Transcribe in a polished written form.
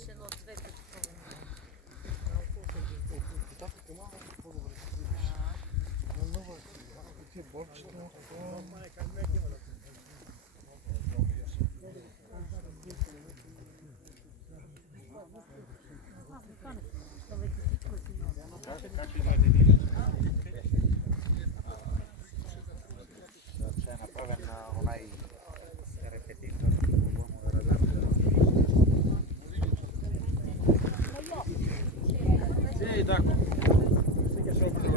ще нот випадково. Це, напевно, вона і репетитор. Sì, d'accordo. Sì che sono più